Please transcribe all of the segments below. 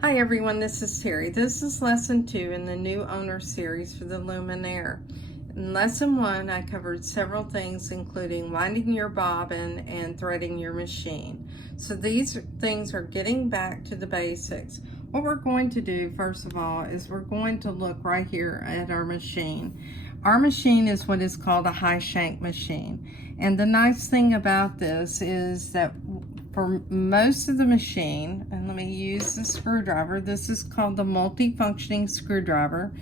Hi everyone, this is Terry. This is lesson 2 in the new owner series for the Luminaire. In lesson 1, I covered several things including winding your bobbin and threading your machine. So these things are getting back to the basics. What we're going to do first of all is we're going to look right here at our machine. Our machine is what is called a high shank machine. And the nice thing about this is that for most of the machine, and let me use the screwdriver. This is called the multi-functioning screwdriver.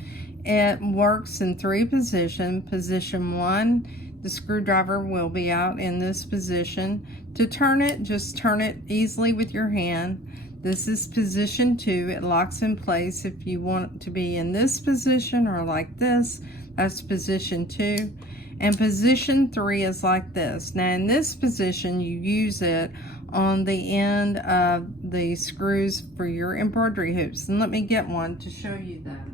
It works in 3 positions. Position 1, the screwdriver will be out in this position. To turn it, just turn it easily with your hand. This is position 2. It locks in place if you want it to be in this position or like this. That's position 2. And position 3 is like this. Now in this position, you use it on the end of the screws for your embroidery hoops. And let me get one to show you that.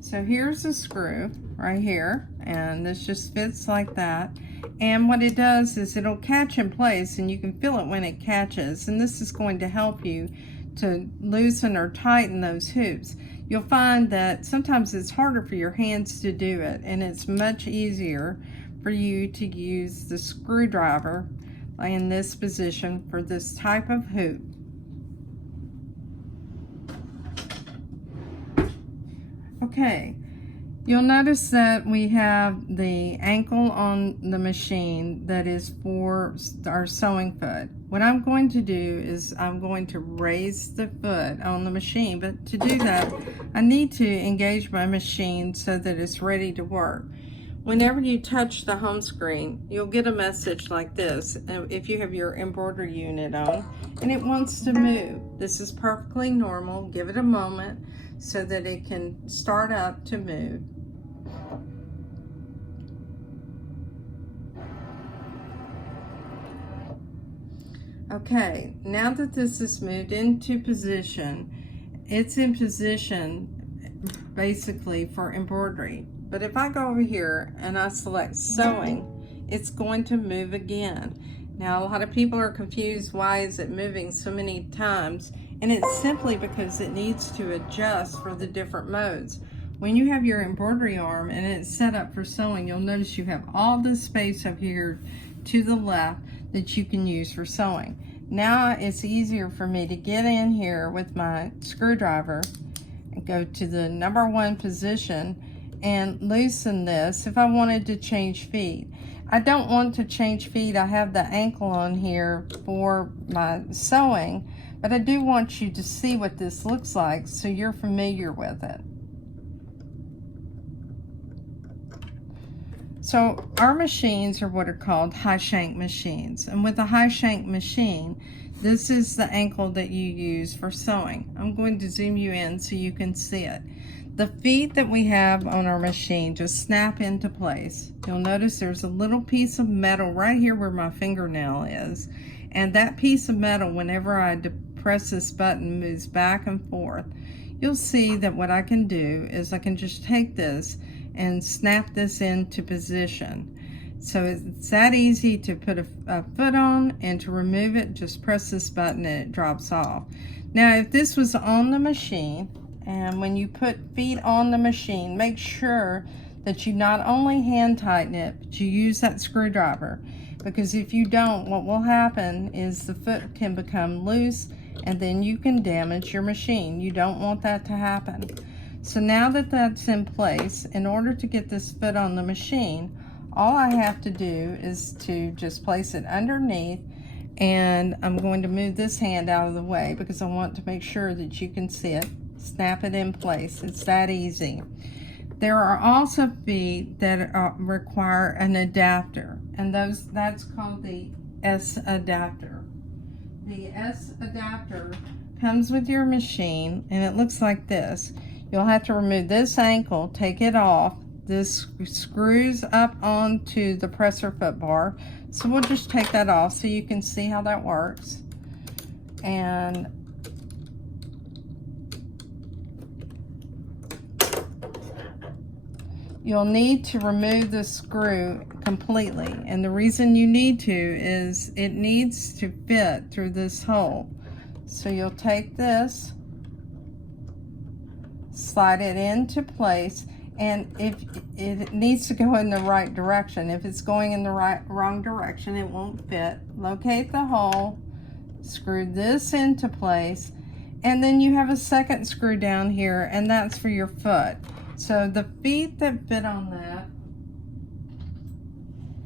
So here's a screw right here, and this just fits like that. And what it does is it'll catch in place, and you can feel it when it catches. And this is going to help you to loosen or tighten those hoops. You'll find that sometimes it's harder for your hands to do it, and it's much easier for you to use the screwdriver in this position for this type of hoop. Okay, you'll notice that we have the ankle on the machine that is for our sewing foot. What I'm going to do is I'm going to raise the foot on the machine, but to do that, I need to engage my machine so that it's ready to work. Whenever you touch the home screen, you'll get a message like this if you have your embroidery unit on, and it wants to move. This is perfectly normal. Give it a moment so that it can start up to move. Okay, now that this is moved into position, it's in position basically for embroidery. But if I go over here and I select sewing, it's going to move again. Now a lot of people are confused, why is it moving so many times? And it's simply because it needs to adjust for the different modes. When you have your embroidery arm and it's set up for sewing, you'll notice you have all this space up here to the left that you can use for sewing. Now it's easier for me to get in here with my screwdriver and go to the number 1 position and loosen this if I wanted to change feet. I don't want to change feet. I have the ankle on here for my sewing, but I do want you to see what this looks like so you're familiar with it. So our machines are what are called high shank machines. And with a high shank machine, this is the ankle that you use for sewing. I'm going to zoom you in so you can see it. The feet that we have on our machine just snap into place. You'll notice there's a little piece of metal right here where my fingernail is. And that piece of metal, whenever I press this button, moves back and forth. You'll see that what I can do is I can just take this and snap this into position. So it's that easy to put a foot on, and to remove it, just press this button and it drops off. Now if this was on the machine, and when you put feet on the machine, make sure that you not only hand tighten it, but you use that screwdriver. Because if you don't, what will happen is the foot can become loose and then you can damage your machine. You don't want that to happen. So now that that's in place, in order to get this foot on the machine, all I have to do is to just place it underneath, and I'm going to move this hand out of the way because I want to make sure that you can see it. Snap it in place. It's that easy. There are also feet that require an adapter, and that's called the S adapter. The S adapter comes with your machine, and it looks like this. You'll have to remove this ankle, take it off. This screws up onto the presser foot bar. So we'll just take that off so you can see how that works. And you'll need to remove the screw completely. And the reason you need to is it needs to fit through this hole. So you'll take this, slide it into place, and if it needs to go in the right direction. If it's going in the wrong direction, it won't fit. Locate the hole, screw this into place, and then you have a second screw down here, and that's for your foot. So the feet that fit on that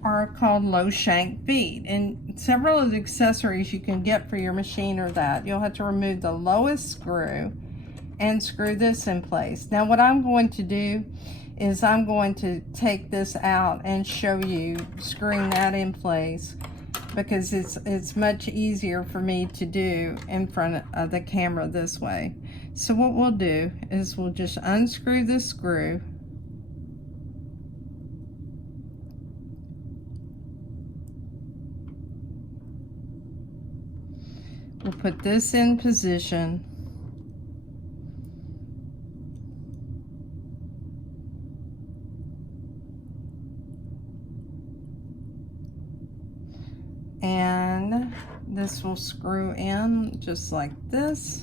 are called low shank feet, and several of the accessories you can get for your machine are that. You'll have to remove the lowest screw and screw this in place. Now what I'm going to do is I'm going to take this out and show you screwing that in place, because it's much easier for me to do in front of the camera this way. So what we'll do is we'll just unscrew the screw. We'll put this in position. And this will screw in just like this.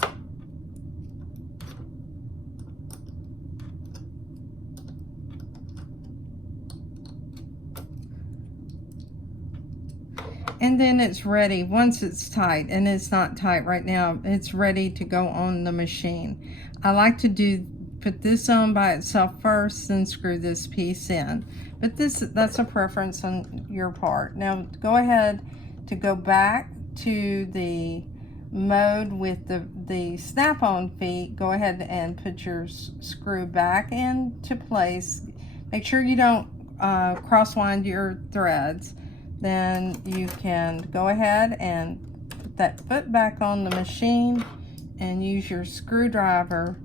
And then it's ready once it's tight, and it's not tight right now. It's ready to go on the machine. I like to put this on by itself first, then screw this piece in. But that's a preference on your part. Now go ahead to go back to the mode with the snap-on feet. Go ahead and put your screw back into place. Make sure you don't cross-wind your threads. Then you can go ahead and put that foot back on the machine and use your screwdriver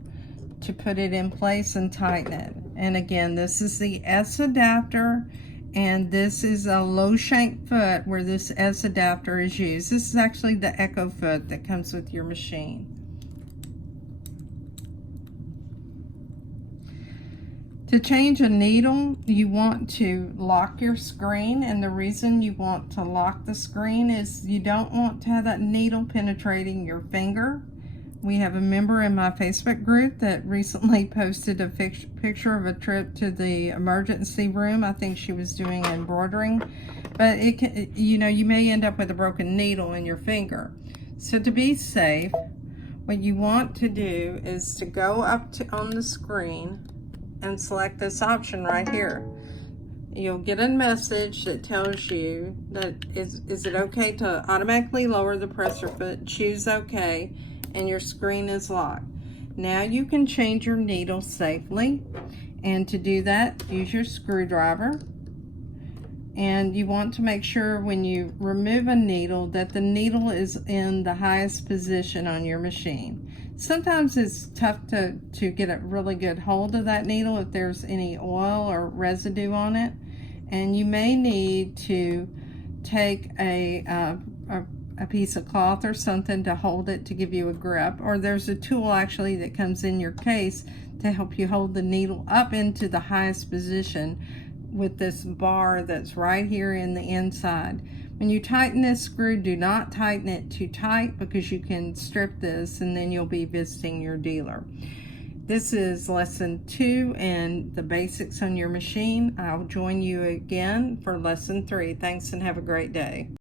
to put it in place and tighten it. And again, this is the S adapter, and this is a low shank foot where this S adapter is used. This is actually the Echo foot that comes with your machine. To change a needle, you want to lock your screen, and the reason you want to lock the screen is you don't want to have that needle penetrating your finger. We have a member in my Facebook group that recently posted a picture of a trip to the emergency room. I think she was doing embroidering, but you may end up with a broken needle in your finger. So to be safe, what you want to do is to go up on the screen and select this option right here. You'll get a message that tells you that is it okay to automatically lower the presser foot. Choose OK, and your screen is locked. Now you can change your needle safely, and to do that, use your screwdriver. And you want to make sure when you remove a needle that the needle is in the highest position on your machine. Sometimes it's tough to get a really good hold of that needle if there's any oil or residue on it. And you may need to take a piece of cloth or something to hold it to give you a grip. Or there's a tool actually that comes in your case to help you hold the needle up into the highest position with this bar that's right here in the inside. When you tighten this screw, do not tighten it too tight, because you can strip this and then you'll be visiting your dealer. This is lesson 2 and the basics on your machine. I'll join you again for lesson 3. Thanks and have a great day.